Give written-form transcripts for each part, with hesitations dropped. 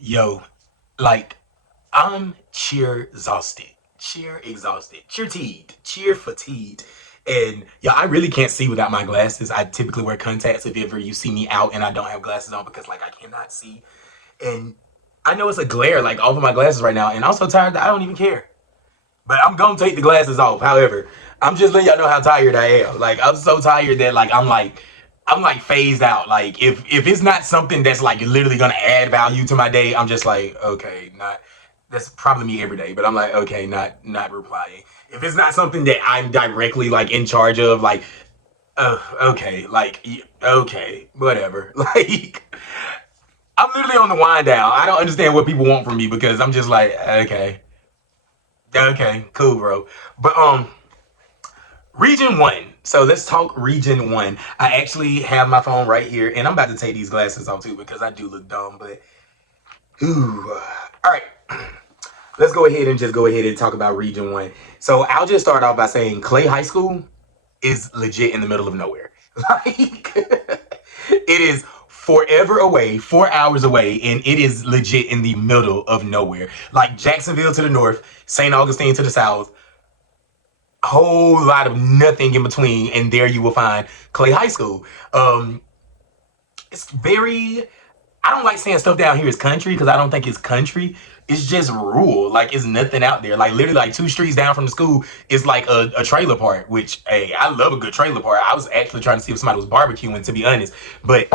Yo, like, I'm cheer exhausted, cheer fatigued, cheer fatigued. And yeah, I really can't see without my glasses. I typically wear contacts if ever you see me out and I don't have glasses on because like I cannot see. And I know it's a glare like over my glasses right now, and I'm so tired that I don't even care. But I'm gonna take the glasses off. However, I'm just letting y'all know how tired I am. Like I'm so tired that I'm like phased out. Like if it's not something that's like literally gonna add value to my day, I'm just like, okay, not that's probably me every day, but I'm like, okay, not replying. If it's not something that I'm directly like in charge of, like, okay, like okay, whatever. Like I'm literally on the wind down. I don't understand what people want from me because I'm just like, okay, okay, cool, bro. But Region 1. So let's talk Region 1. I actually have my phone right here, and I'm about to take these glasses off too because I do look dumb, but ooh. All right. Let's go ahead and just go ahead and talk about Region 1. So I'll just start off by saying Clay High School is legit in the middle of nowhere. Like it is forever away, 4 hours away, and it is legit in the middle of nowhere. Like Jacksonville to the north, St. Augustine to the south, whole lot of nothing in between, and there you will find Clay High School. It's very, I don't like saying stuff down here is country because I don't think it's country. It's just rural. Like it's nothing out there. Like literally, like 2 streets down from the school is like a trailer park. Which, hey, I love a good trailer park. I was actually trying to see if somebody was barbecuing, to be honest, but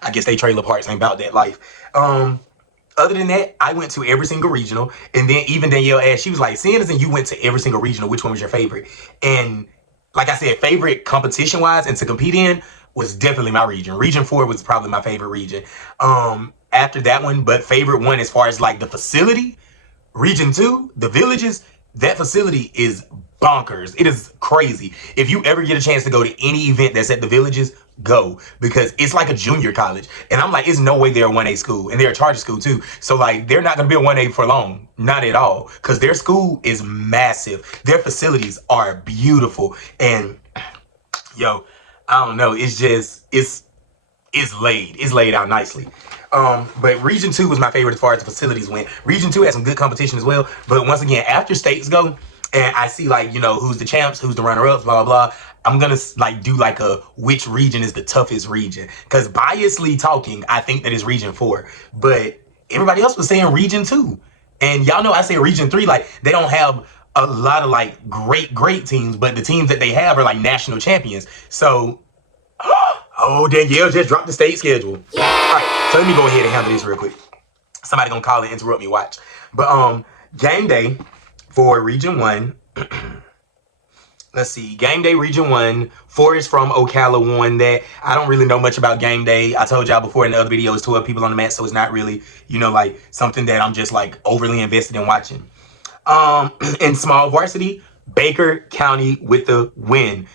I guess they trailer parks ain't about that life. Other than that, I went to every single regional. And then even Danielle asked, she was like, seeing as in you went to every single regional, which one was your favorite? And like I said, favorite competition wise and to compete in was definitely my region. Region 4 was probably my favorite region. After that one, but favorite one as far as like the facility, Region 2, the villages, that facility is bonkers. It is crazy. If you ever get a chance to go to any event that's at the villages, go because it's like a junior college. And I'm like, it's no way they're a 1A school and they're a charter school too. So like they're not gonna be a 1A for long. Not at all. Because their school is massive. Their facilities are beautiful. And yo, I don't know. It's just it's laid out nicely. But Region 2 was my favorite as far as the facilities went. Region 2 had some good competition as well. But once again, after states go, and I see like, who's the champs, who's the runner-ups, blah, blah, blah. I'm gonna like do like a which region is the toughest region. Cause biasly talking, I think that is Region 4. But everybody else was saying Region 2. And y'all know I say Region 3, like they don't have a lot of like great teams, but the teams that they have are like national champions. So oh, Danielle just dropped the state schedule. All right, so let me go ahead and handle this real quick. Somebody gonna call and interrupt me. Watch. But game day for Region 1. Let's see. Game day Region 1. Forrest from Ocala won that. I don't really know much about game day. I told y'all before in the other videos, 12 people on the mat, so it's not really, like something that I'm just like overly invested in watching. In small varsity, Baker County with the win.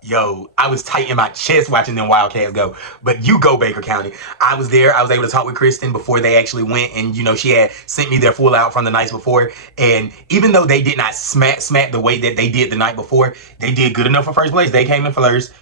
Yo, I was tight in my chest watching them Wildcats go. But you go, Baker County. I was there. I was able to talk with Kristen before they actually went. And, she had sent me their full out from the nights before. And even though they did not smack the way that they did the night before, they did good enough for first place. They came in first.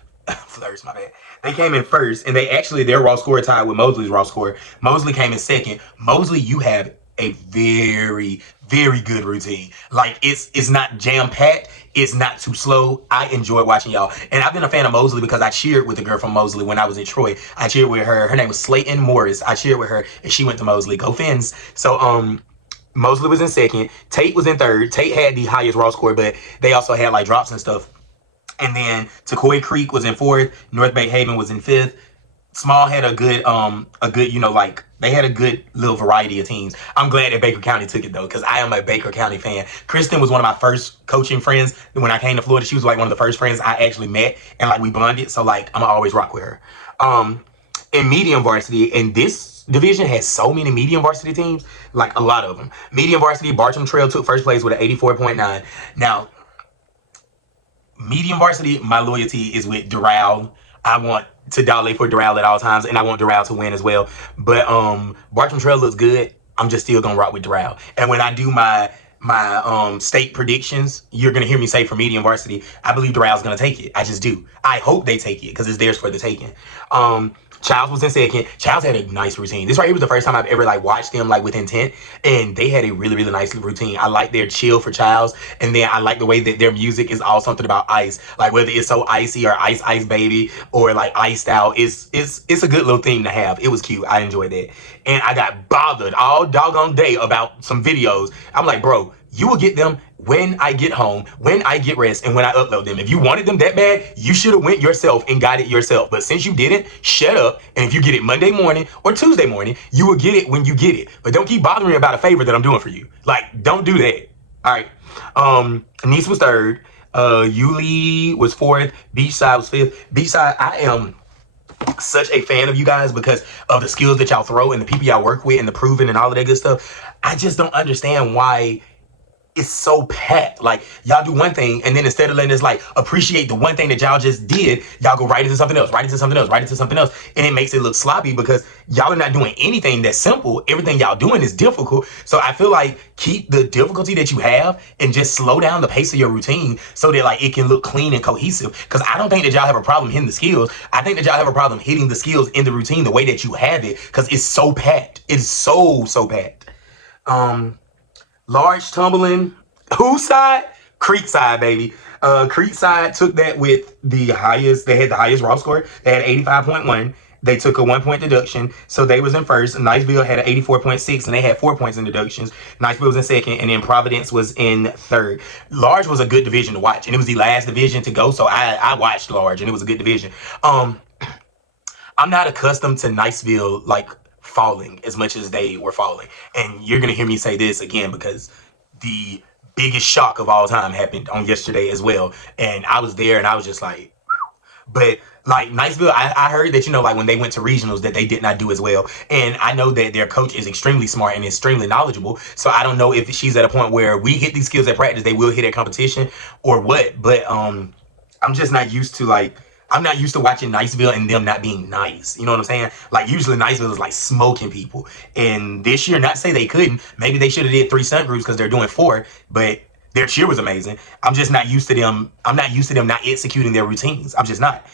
First, my bad. They came in first. And their raw score tied with Mosley's raw score. Mosley came in second. Mosley, you have a very, very good routine. Like it's not jam-packed. It's not too slow. I enjoy watching y'all. And I've been a fan of Mosley because I cheered with the girl from Mosley when I was in Troy. I cheered with her. Her name was Slayton Morris. I cheered with her and she went to Mosley. Go Fins. So Mosley was in second. Tate was in third. Tate had the highest raw score, but they also had like drops and stuff. And then Tecoy Creek was in fourth. North Bay Haven was in fifth. Small had a good, like they had a good little variety of teams. I'm glad that Baker County took it though, because I am a Baker County fan. Kristen was one of my first coaching friends when I came to Florida. She was like one of the first friends I actually met, and like we bonded. So like I'm gonna always rock with her. In medium varsity, and this division has so many medium varsity teams, like a lot of them. Medium varsity, Bartram Trail took first place with an 84.9. Now, medium varsity, my loyalty is with Doral. I want to dolly for Doral at all times, and I want Doral to win as well. But Bartram Trail looks good. I'm just still gonna rock with Doral. And when I do my state predictions, you're gonna hear me say for medium varsity, I believe Doral's gonna take it. I just do. I hope they take it because it's theirs for the taking. Childs was in second. Childs had a nice routine. This right here was the first time I've ever like watched them like with intent, and they had a really, really nice routine. I like their chill for Childs, and then I like the way that their music is all something about ice, like whether it's so icy or ice ice baby or like iced out. It's a good little theme to have. It was cute. I enjoyed that, and I got bothered all doggone day about some videos. I'm like, bro, you will get them when I get home, when I get rest, and when I upload them. If you wanted them that bad, you should have went yourself and got it yourself. But since you didn't, shut up. And if you get it Monday morning or Tuesday morning, you will get it when you get it. But don't keep bothering me about a favor that I'm doing for you. Like, don't do that. All right. Nice was third. Yuli was fourth. Beachside was fifth. Beachside, I am such a fan of you guys because of the skills that y'all throw and the people y'all work with and the proving and all of that good stuff. I just don't understand why it's so packed. Like, y'all do one thing, and then instead of letting us like appreciate the one thing that y'all just did, y'all go right into something else, right into something else, right into something else, and it makes it look sloppy because y'all are not doing anything that's simple. Everything y'all doing is difficult. So I feel like keep the difficulty that you have and just slow down the pace of your routine so that like it can look clean and cohesive. Because I don't think that y'all have a problem hitting the skills. I think that y'all have a problem hitting the skills in the routine the way that you have it because it's so packed. It's so packed. Large tumbling. Whose side? Creekside, baby. Creekside took that with the highest. They had the highest raw score. They had 85.1. They took a 1 point deduction, so they was in first. Niceville had an 84.6, and they had 4 points in deductions. Niceville was in second, and then Providence was in third. Large was a good division to watch, and it was the last division to go, so I watched Large, and it was a good division. I'm not accustomed to Niceville like falling as much as they were falling. And you're going to hear me say this again because the biggest shock of all time happened on yesterday as well. And I was there and I was just like, but like Niceville, I heard that, you know, like when they went to regionals that they did not do as well. And I know that their coach is extremely smart and extremely knowledgeable. So I don't know if she's at a point where we hit these skills at practice, they will hit at competition or what. But I'm just not used to like, I'm not used to watching Niceville and them not being nice. You know what I'm saying? Like usually Niceville is like smoking people. And this year, not to say they couldn't, maybe they should have did 3 stunt groups because they're doing 4, but their cheer was amazing. I'm just not used to them. I'm not used to them not executing their routines. I'm just not.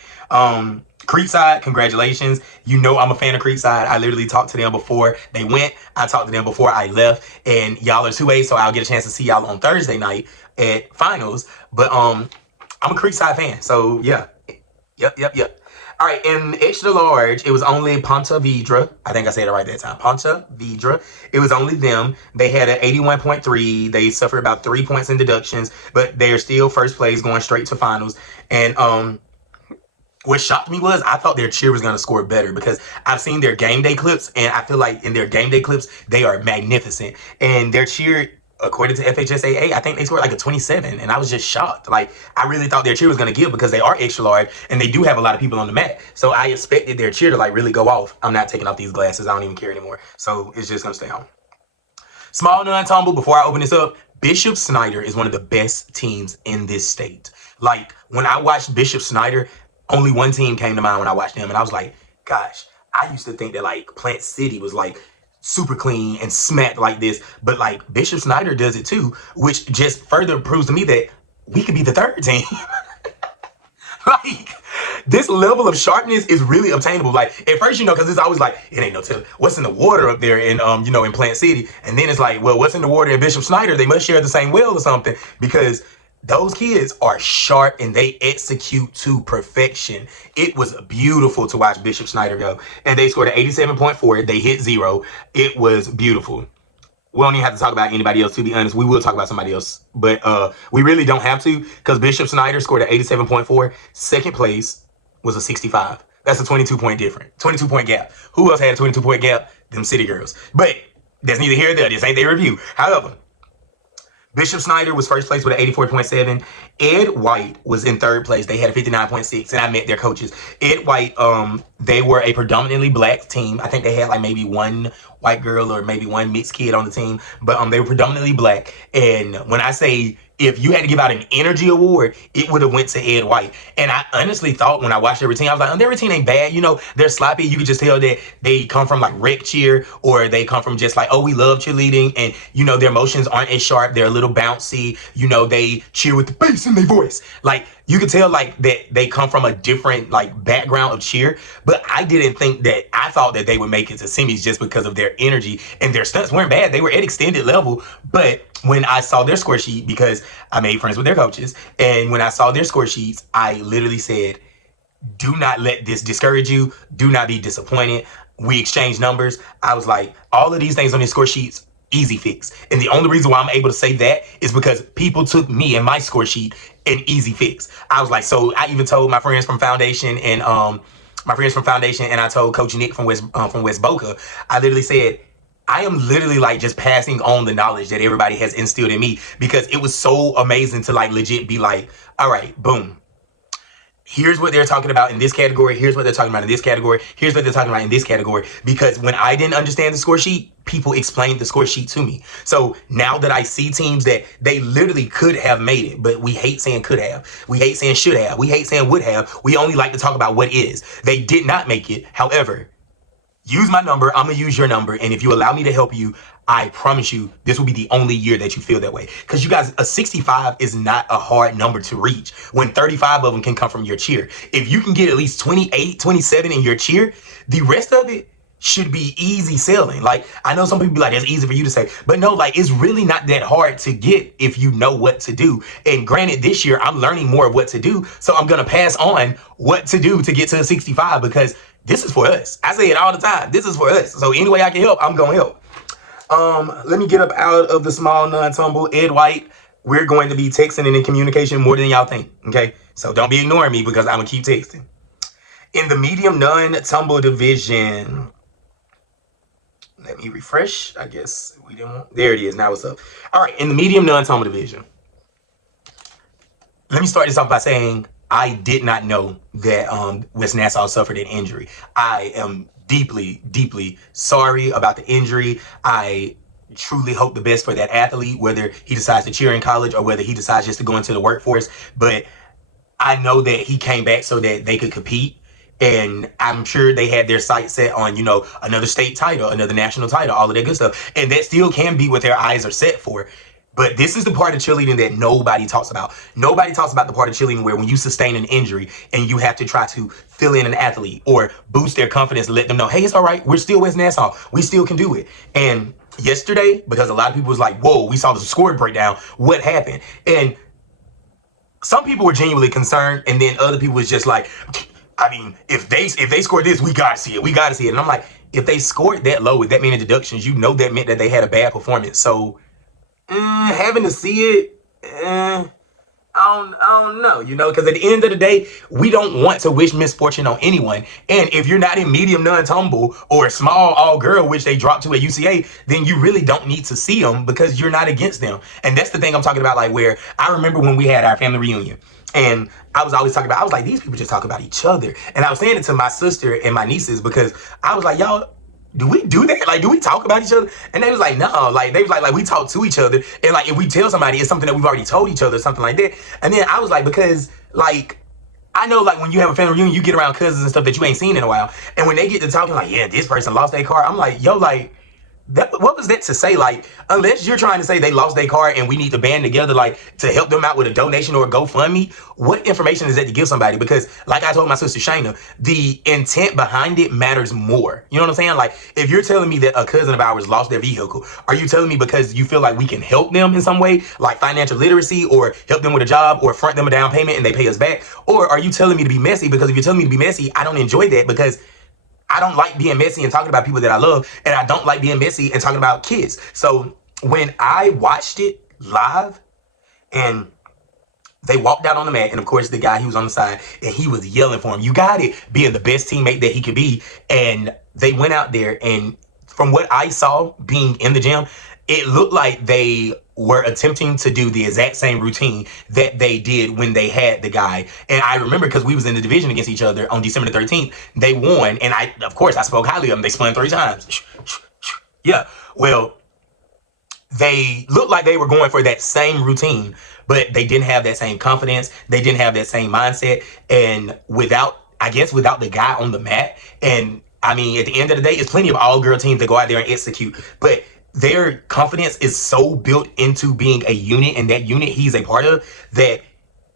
Creekside, congratulations. You know I'm a fan of Creekside. I literally talked to them before they went. I talked to them before I left. And y'all are 2A, so I'll get a chance to see y'all on Thursday night at finals. But I'm a Creekside fan, so yeah. Yep. All right, in extra large, it was only Ponte Vedra. I think I said it right that time. Ponte Vedra. It was only them. They had an 81.3. They suffered about 3 points in deductions, but they are still first place going straight to finals. And what shocked me was I thought their cheer was going to score better because I've seen their game day clips, and I feel like in their game day clips, they are magnificent. And their cheer, according to FHSAA, I think they scored like a 27, and I was just shocked. Like, I really thought their cheer was going to give because they are extra large, and they do have a lot of people on the mat. So I expected their cheer to like really go off. I'm not taking off these glasses. I don't even care anymore. So it's just going to stay on. Small non-tumble, before I open this up, Bishop Snyder is one of the best teams in this state. Like, when I watched Bishop Snyder, only one team came to mind when I watched them, and I was like, gosh, I used to think that like Plant City was like super clean and smacked like this, but like Bishop Snyder does it too, which just further proves to me that we could be the third team. Like, this level of sharpness is really obtainable. Like, at first, you know, because it's always like, it ain't no telling what's in the water up there in, you know, in Plant City. And then it's like, well, what's in the water in Bishop Snyder? They must share the same well or something, because those kids are sharp and they execute to perfection. It was beautiful to watch Bishop Snyder go. And they scored an 87.4. They hit 0. It was beautiful. We don't even have to talk about anybody else, to be honest. We will talk about somebody else, but we really don't have to, because Bishop Snyder scored an 87.4. Second place was a 65. That's a 22-point difference, 22-point gap. Who else had a 22-point gap? Them City Girls. But that's neither here nor there. This ain't their review. However, Bishop Snyder was first place with an 84.7. Ed White was in third place. They had a 59.6, and I met their coaches. Ed White, they were a predominantly black team. I think they had like maybe one white girl or maybe one mixed kid on the team, but they were predominantly black. And when I say if you had to give out an energy award, it would have went to Ed White. And I honestly thought when I watched their routine, I was like, oh, their routine ain't bad. You know, they're sloppy. You could just tell that they come from like rec cheer, or they come from just like, oh, we love cheerleading. And, you know, their motions aren't as sharp. They're a little bouncy. You know, they cheer with the bass in their voice. Like, you could tell like that they come from a different like background of cheer, but I didn't think that. I thought that they would make it to semis just because of their energy, and their stunts weren't bad. They were at extended level, but when I saw their score sheet, because I made friends with their coaches, and when I saw their score sheets, I literally said, do not let this discourage you. Do not be disappointed. We exchanged numbers. I was like, all of these things on these score sheets, easy fix. And the only reason why I'm able to say that is because people took me and my score sheet an easy fix. I was like, so I even told my friends from Foundation and I told Coach Nick from West Boca. I literally said, I am literally like just passing on the knowledge that everybody has instilled in me, because it was so amazing to like legit be like, all right, boom. Here's what they're talking about in this category. Here's what they're talking about in this category. Here's what they're talking about in this category. Because when I didn't understand the score sheet, people explained the score sheet to me. So now that I see teams that they literally could have made it, but we hate saying could have. We hate saying should have. We hate saying would have. We only like to talk about what is. They did not make it. However, use my number. I'm going to use your number. And if you allow me to help you, I promise you, this will be the only year that you feel that way. Because you guys, a 65 is not a hard number to reach when 35 of them can come from your cheer. If you can get at least 28, 27 in your cheer, the rest of it should be easy sailing. Like, I know some people be like, it's easy for you to say, but no, like, it's really not that hard to get if you know what to do. And granted, this year, I'm learning more of what to do. So I'm going to pass on what to do to get to a 65, because this is for us. I say it all the time. This is for us. So any way I can help, I'm going to help. Let me get up out of the small non-tumble. Ed White, we're going to be texting and in communication more than y'all think, okay? So don't be ignoring me, because I'm going to keep texting. In the medium non-tumble division, let me refresh. I guess we didn't want, there it is. Now what's up? All right, in the medium non-tumble division, let me start this off by saying I did not know that West Nassau suffered an injury. I am deeply, deeply sorry about the injury. I truly hope the best for that athlete, whether he decides to cheer in college or whether he decides just to go into the workforce. But I know that he came back so that they could compete. And I'm sure they had their sights set on, you know, another state title, another national title, all of that good stuff. And that still can be what their eyes are set for. But this is the part of cheerleading that nobody talks about. Nobody talks about the part of cheerleading where when you sustain an injury and you have to try to fill in an athlete or boost their confidence and let them know, hey, it's all right. We're still West Nassau. We still can do it. And yesterday, because a lot of people was like, whoa, we saw the score breakdown. What happened? And some people were genuinely concerned. And then other people was just like, I mean, if they scored this, we got to see it. We got to see it. And I'm like, if they scored that low with that many deductions, you know that meant that they had a bad performance. So having to see it, I don't know, you know, because at the end of the day, we don't want to wish misfortune on anyone. And if you're not in medium non-tumble or small all-girl, which they dropped to at UCA, then you really don't need to see them because you're not against them. And that's the thing I'm talking about, like where I remember when we had our family reunion. And I was always talking about, I was like, these people just talk about each other. And I was saying it to my sister and my nieces because I was like, y'all, do we do that? Like, do we talk about each other? And they was like, no, like, they was like we talk to each other. And like, if we tell somebody, it's something that we've already told each other, something like that. And then I was like, because like, I know like when you have a family reunion, you get around cousins and stuff that you ain't seen in a while. And when they get to talking like, yeah, this person lost their car. I'm like, yo, like, what was that to say? Like, unless you're trying to say they lost their car and we need to band together, like, to help them out with a donation or a GoFundMe, what information is that to give somebody? Because, like I told my sister Shayna, the intent behind it matters more. You know what I'm saying? Like, if you're telling me that a cousin of ours lost their vehicle, are you telling me because you feel like we can help them in some way, like financial literacy, or help them with a job, or front them a down payment and they pay us back? Or are you telling me to be messy? Because if you're telling me to be messy, I don't enjoy that, because I don't like being messy and talking about people that I love, and I don't like being messy and talking about kids. So when I watched it live and they walked out on the mat, and of course the guy, he was on the side and he was yelling for him, you got it, being the best teammate that he could be. And they went out there, and from what I saw being in the gym, it looked like they were attempting to do the exact same routine that they did when they had the guy. And I remember because we was in the division against each other on December 13th, they won. And I, of course, I spoke highly of them. They spun 3 times. Yeah, well, they looked like they were going for that same routine, but they didn't have that same confidence. They didn't have that same mindset. And without the guy on the mat, and I mean, at the end of the day, it's plenty of all-girl teams that go out there and execute, but their confidence is so built into being a unit, and that unit he's a part of, that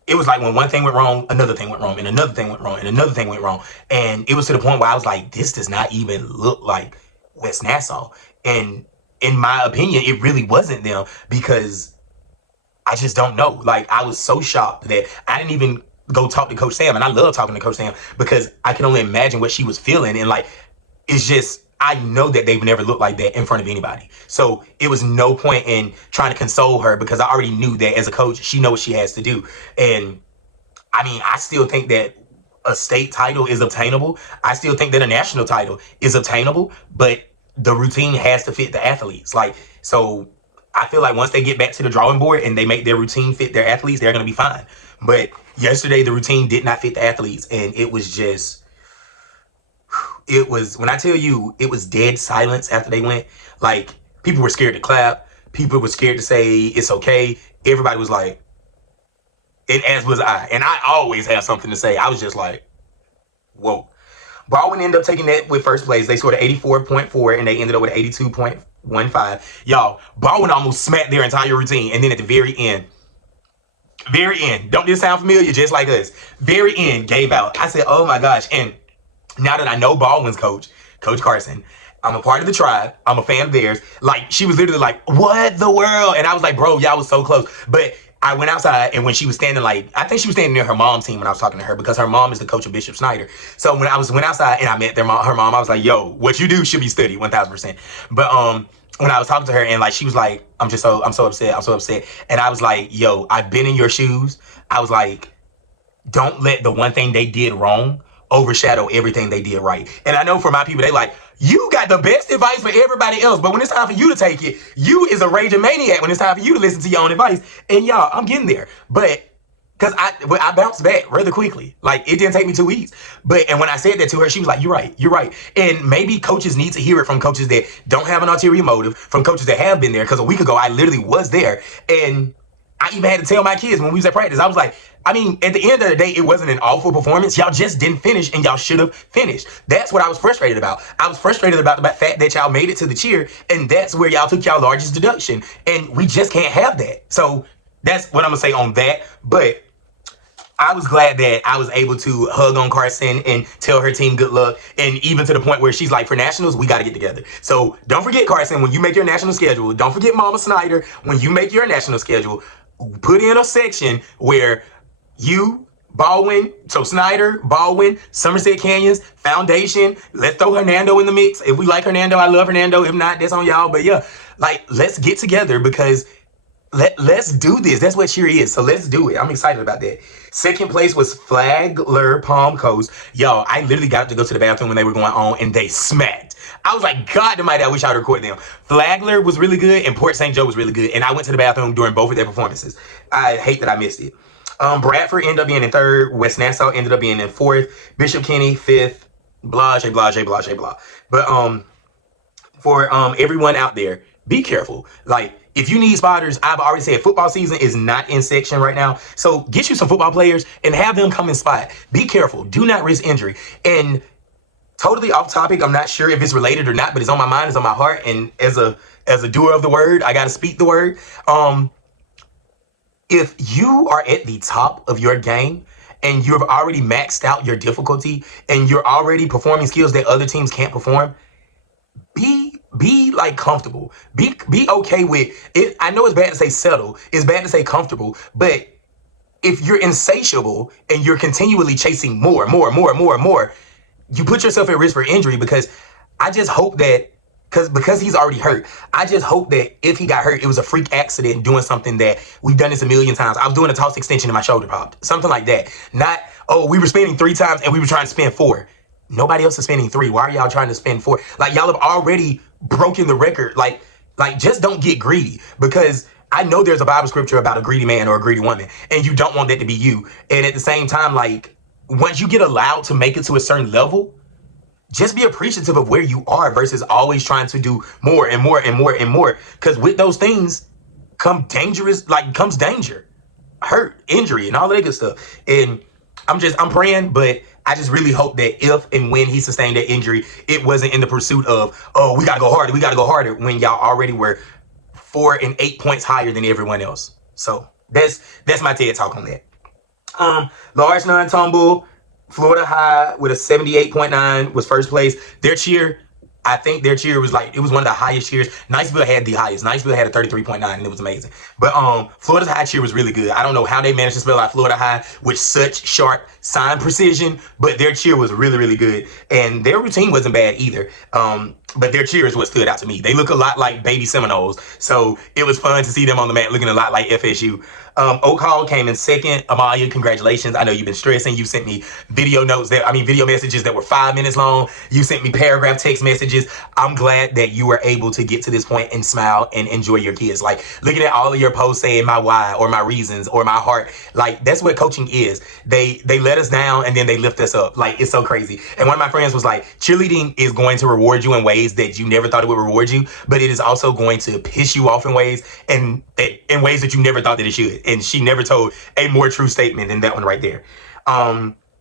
it was like when one thing went wrong, another thing went wrong, and another thing went wrong, and another thing went wrong. And it was to the point where I was like, this does not even look like West Nassau. And in my opinion, it really wasn't them because I just don't know. Like, I was so shocked that I didn't even go talk to Coach Sam. And I love talking to Coach Sam because I can only imagine what she was feeling. And like, it's just, I know that they've never looked like that in front of anybody. So it was no point in trying to console her because I already knew that as a coach, she knows what she has to do. And I mean, I still think that a state title is obtainable. I still think that a national title is obtainable, but the routine has to fit the athletes. Like, so I feel like once they get back to the drawing board and they make their routine fit their athletes, they're going to be fine. But yesterday, the routine did not fit the athletes. And it was just, it was, when I tell you, it was dead silence after they went. Like, people were scared to clap. People were scared to say it's okay. Everybody was like, and as was I. And I always have something to say. I was just like, whoa. Baldwin ended up taking that with first place. They scored an 84.4 and they ended up with 82.15. Y'all, Baldwin almost smacked their entire routine. And then at the very end, don't this sound familiar? Just like us. Very end, gave out. I said, oh my gosh. And now that I know Baldwin's coach, Coach Carson, I'm a part of the tribe. I'm a fan of theirs. Like, she was literally like, what the world? And I was like, bro, y'all was so close. But I went outside, and when she was standing, like, I think she was standing near her mom's team when I was talking to her because her mom is the coach of Bishop Snyder. So when I went outside and I met her mom, I was like, yo, what you do should be studied 1000%. But when I was talking to her and like, she was like, I'm so upset. And I was like, yo, I've been in your shoes. I was like, don't let the one thing they did wrong overshadow everything they did right. And I know for my people, they like, you got the best advice for everybody else, but when it's time for you to take it, you is a raging maniac when it's time for you to listen to your own advice. And y'all, I'm getting there. But because I bounced back rather quickly. Like, it didn't take me 2 weeks. And when I said that to her, she was like, you're right. And maybe coaches need to hear it from coaches that don't have an ulterior motive, from coaches that have been there. Because a week ago, I literally was there. And I even had to tell my kids when we was at practice, I was like, I mean, at the end of the day, it wasn't an awful performance. Y'all just didn't finish, and y'all should have finished. That's what I was frustrated about. I was frustrated about the fact that y'all made it to the cheer, and that's where y'all took y'all largest deduction. And we just can't have that. So that's what I'm going to say on that. But I was glad that I was able to hug on Carson and tell her team good luck. And even to the point where she's like, for nationals, we got to get together. So don't forget, Carson, when you make your national schedule, don't forget Mama Snyder, when you make your national schedule, put in a section where you, Baldwin, so Snyder, Baldwin, Somerset Canyons, Foundation, let's throw Hernando in the mix. If we like Hernando, I love Hernando. If not, that's on y'all. But yeah, like, let's get together because let's do this. That's what cheer is. So let's do it. I'm excited about that. Second place was Flagler Palm Coast. Yo, I literally got to go to the bathroom when they were going on and they smacked. I was like, God almighty, I wish I would record them. Flagler was really good and Port St. Joe was really good. And I went to the bathroom during both of their performances. I hate that I missed it. Bradford ended up being in third. West Nassau ended up being in fourth. Bishop Kenny, fifth. Blah. But for everyone out there, be careful. Like, if you need spotters, I've already said football season is not in section right now. So get you some football players and have them come and spot. Be careful. Do not risk injury. And totally off topic, I'm not sure if it's related or not, but it's on my mind, it's on my heart. And as a doer of the word, I got to speak the word. If you are at the top of your game and you've already maxed out your difficulty and you're already performing skills that other teams can't perform, be like comfortable. Be okay with it. I know it's bad to say settle. It's bad to say comfortable. But if you're insatiable and you're continually chasing more, you put yourself at risk for injury because I just hope that because he's already hurt, I just hope that if he got hurt, it was a freak accident doing something that we've done this a million times. I was doing a toss extension and my shoulder popped. Something like that. Not, oh, we were spinning 3 times and we were trying to spin 4. Nobody else is spinning 3. Why are y'all trying to spin 4? Like, y'all have already broken the record. Like just don't get greedy because I know there's a Bible scripture about a greedy man or a greedy woman and you don't want that to be you. And at the same time, like, once you get allowed to make it to a certain level, just be appreciative of where you are versus always trying to do more and more. Because with those things comes danger, hurt, injury, and all that good stuff. And I'm praying, but I just really hope that if and when he sustained that injury, it wasn't in the pursuit of, oh, we got to go harder when y'all already were 4 and 8 points higher than everyone else. So that's my TED talk on that. Large non-tumble, Florida High with a 78.9 was first place. Their cheer, I think their cheer was like, it was one of the highest cheers. Niceville had the highest. Niceville had a 33.9 and it was amazing. But Florida's high cheer was really good. I don't know how they managed to spell out Florida High with such sharp sign precision, but their cheer was really, really good. And their routine wasn't bad either. But their cheer is what stood out to me. They look a lot like baby Seminoles. So it was fun to see them on the mat looking a lot like FSU. Oak Hall came in second. Amalia, congratulations. I know you've been stressing. You sent me video messages that were 5 minutes long. You sent me paragraph text messages. I'm glad that you were able to get to this point and smile and enjoy your kids. Like looking at all of your posts saying my why or my reasons or my heart, like that's what coaching is. They let us down and then they lift us up. Like it's so crazy. And one of my friends was like, cheerleading is going to reward you in ways that you never thought it would reward you, but it is also going to piss you off in ways and in ways that you never thought that it should. And she never told a more true statement than that one right there.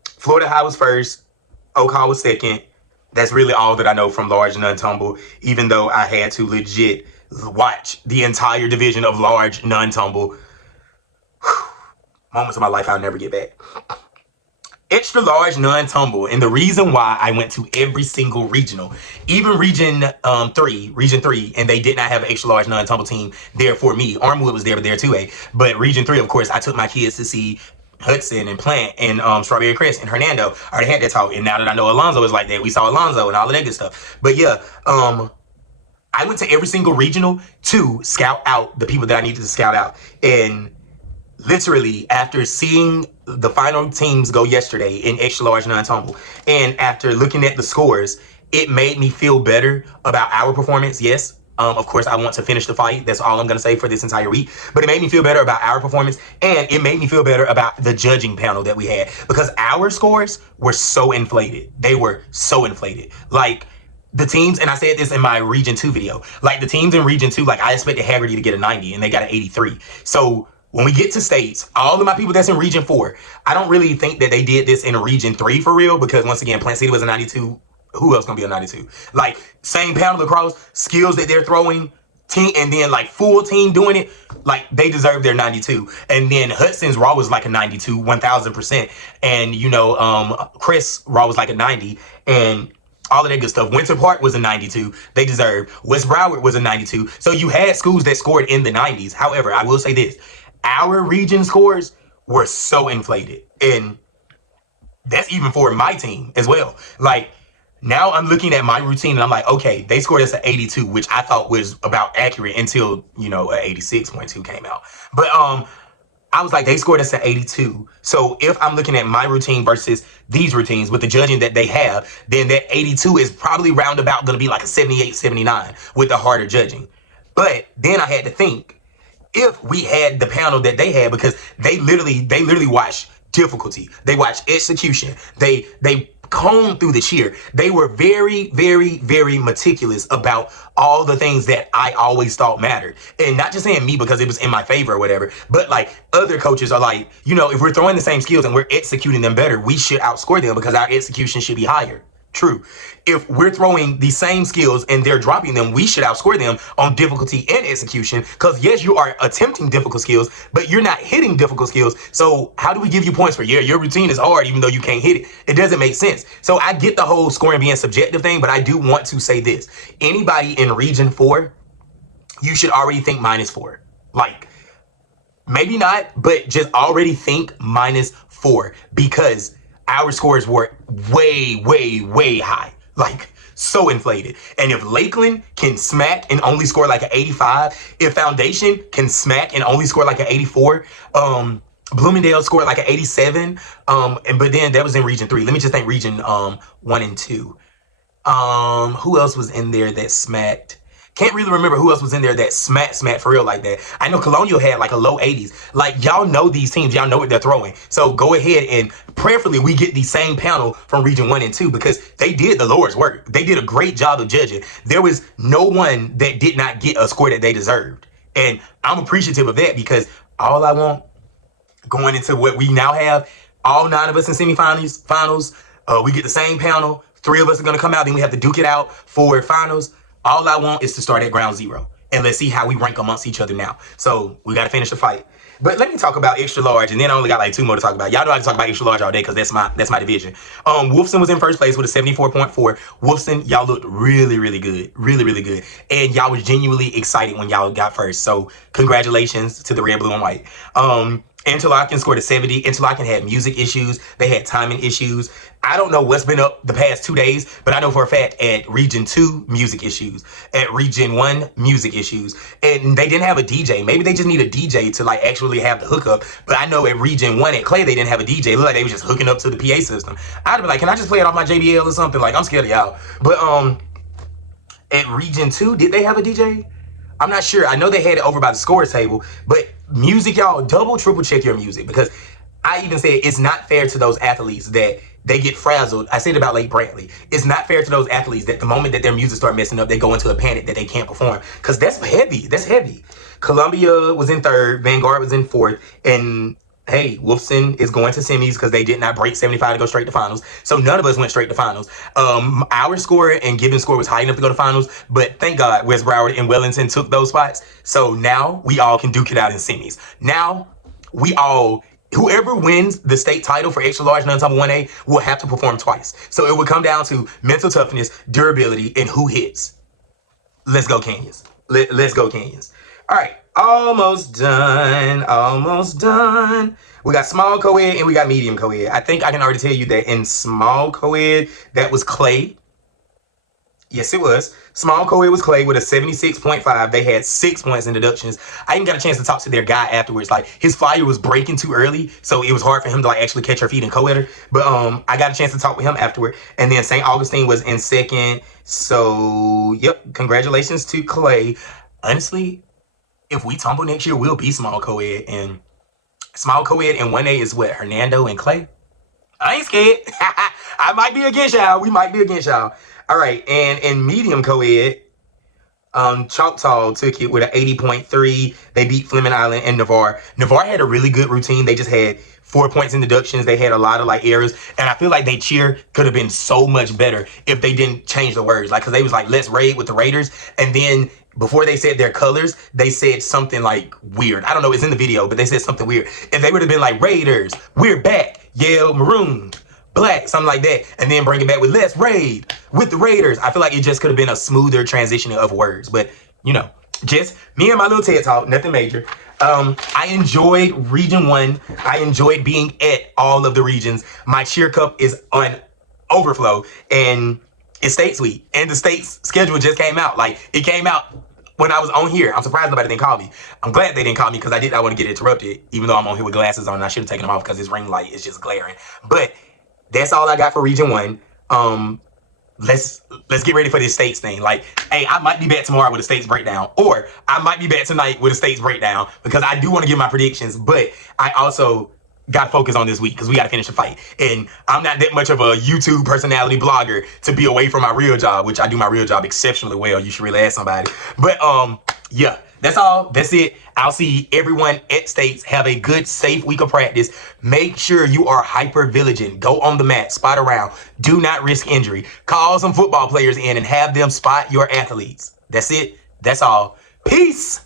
Florida High was first. Oak Hall was second. That's really all that I know from large non-tumble, even though I had to legit watch the entire division of large non-tumble. Moments of my life I'll never get back. Extra large non-tumble, and the reason why I went to every single regional, even region 3, and they did not have an extra large non-tumble team there for me. Armwood was there, but there too, but region 3, of course, I took my kids to see Hudson and Plant and Strawberry Crest and Hernando. I already had that talk, and now that I know Alonzo is like that, we saw Alonzo and all of that good stuff. But yeah, I went to every single regional to scout out the people that I needed to scout out. And literally, after seeing the final teams go yesterday in extra large non-tumble, and after looking at the scores, it made me feel better about our performance. Yes, of course, I want to finish the fight. That's all I'm going to say for this entire week. But it made me feel better about our performance, and it made me feel better about the judging panel that we had, because our scores were so inflated. They were so inflated. Like, the teams, and I said this in my Region 2 video, like the teams in Region 2, like I expected Haggerty to get a 90, and they got an 83. So when we get to states, all of my people that's in Region 4, I don't really think that they did this in Region 3 for real, because once again, Plant City was a 92. Who else gonna be a 92? Like, same panel across, skills that they're throwing, team, and then like full team doing it, like they deserve their 92. And then Hudson's Raw was like a 92, 1000%. And you know, Chris Raw was like a 90, and all of that good stuff. Winter Park was a 92. They deserved. West Broward was a 92. So you had schools that scored in the 90s. However, I will say this. Our region scores were so inflated. And that's even for my team as well. Like, now I'm looking at my routine and I'm like, okay, they scored us an 82, which I thought was about accurate until, you know, an 86.2 came out. But I was like, they scored us an 82. So if I'm looking at my routine versus these routines with the judging that they have, then that 82 is probably roundabout going to be like a 78, 79 with the harder judging. But then I had to think, if we had the panel that they had, because they literally watched difficulty. They watched execution. They combed through the cheer. They were very, very, very meticulous about all the things that I always thought mattered. And not just saying me because it was in my favor or whatever, but like other coaches are like, you know, if we're throwing the same skills and we're executing them better, we should outscore them because our execution should be higher. True. If we're throwing the same skills and they're dropping them, we should outscore them on difficulty and execution. Because yes, you are attempting difficult skills, but you're not hitting difficult skills. So how do we give you points for, yeah, your routine is hard even though you can't hit it? It doesn't make sense. So I get the whole scoring being subjective thing, but I do want to say this. Anybody in Region 4, you should already think -4. Like, maybe not, but just already think -4, because our scores were way, way, way high. Like, so inflated. And if Lakeland can smack and only score like an 85, if Foundation can smack and only score like an 84, Bloomingdale scored like an 87, but then that was in Region 3. Let me just think Region 1 and 2. Who else was in there that smacked? Can't really remember who else was in there that smacked for real like that. I know Colonial had like a low 80s. Like, y'all know these teams. Y'all know what they're throwing. So go ahead and prayerfully we get the same panel from Region 1 and 2, because they did the Lord's work. They did a great job of judging. There was no one that did not get a score that they deserved. And I'm appreciative of that, because all I want going into what we now have, all 9 of us in semifinals, we get the same panel. 3 of us are going to come out. Then we have to duke it out for finals. All I want is to start at ground zero, and let's see how we rank amongst each other now. So we got to finish the fight. But let me talk about extra large, and then I only got like two more to talk about. Y'all know I can talk about extra large all day because that's my division. Wolfson was in first place with a 74.4. Wolfson, y'all looked really, really good. Really, really good. And y'all was genuinely excited when y'all got first. So congratulations to the red, blue, and white. Interlochen scored a 70. Interlochen had music issues. They had timing issues. I don't know what's been up the past 2 days, but I know for a fact at Region 2, music issues. At Region 1, music issues. And they didn't have a DJ. Maybe they just need a DJ to like actually have the hookup. But I know at Region 1 at Clay, they didn't have a DJ. It looked like they were just hooking up to the PA system. I'd be like, can I just play it off my JBL or something? Like, I'm scared of y'all. But at Region 2, did they have a DJ? I'm not sure. I know they had it over by the scores table, but music, y'all, double, triple check your music, because I even said it's not fair to those athletes that they get frazzled. I said about Lake Bradley. It's not fair to those athletes that the moment that their music start messing up, they go into a panic that they can't perform, because that's heavy. That's heavy. Columbia was in third, Vanguard was in fourth, and hey, Wolfson is going to semis because they did not break 75 to go straight to finals. So none of us went straight to finals. Our score and Gibbons' score was high enough to go to finals, but thank God West Broward and Wellington took those spots. So now we all can duke it out in semis. Now we all, whoever wins the state title for extra large non-top 1A will have to perform twice. So it would come down to mental toughness, durability, and who hits. Let's go Canyons. Let's go Canyons. All right, almost done, almost done. We got small co-ed and we got medium co-ed. I think I can already tell you that in small co-ed, that was Clay. Yes, it was. Small co-ed was Clay with a 76.5. They had 6 points in deductions. I even got a chance to talk to their guy afterwards. Like, his flyer was breaking too early, so it was hard for him to like actually catch her feet and co-eder. But I got a chance to talk with him afterward. And then St. Augustine was in second. So, yep, congratulations to Clay. Honestly, if we tumble next year, we'll be small co-ed. And small co-ed in 1A is what? Hernando and Clay? I ain't scared. I might be against y'all. We might be against y'all. All right. And in medium co-ed, Choctaw took it with an 80.3. They beat Fleming Island and Navarre. Navarre had a really good routine. They just had 4 points in deductions. They had a lot of like errors. And I feel like they cheer could have been so much better if they didn't change the words. Like, cause they was like, let's raid with the Raiders. And then before they said their colors, they said something like weird. I don't know, it's in the video, but they said something weird. If they would have been like, Raiders, we're back, yell maroon, black, something like that, and then bring it back with let's raid with the Raiders, I feel like it just could have been a smoother transitioning of words. But, you know, just me and my little TED Talk, nothing major. I enjoyed Region 1. I enjoyed being at all of the regions. My cheer cup is on overflow, and it's state suite, and the state's schedule just came out. Like, it came out when I was on here. I'm surprised nobody didn't call me. I'm glad they didn't call me because I did not want to get interrupted, even though I'm on here with glasses on and I should have taken them off because this ring light is just glaring. But that's all I got for Region 1. Let's get ready for this states thing. Like, hey, I might be back tomorrow with a states breakdown, or I might be back tonight with a states breakdown because I do want to give my predictions, but I also got to focus on this week because we got to finish the fight. And I'm not that much of a YouTube personality blogger to be away from my real job, which I do my real job exceptionally well. You should really ask somebody. But yeah, that's all. That's it. I'll see everyone at States. Have a good, safe week of practice. Make sure you are hyper vigilant. Go on the mat, spot around. Do not risk injury. Call some football players in and have them spot your athletes. That's it. That's all. Peace.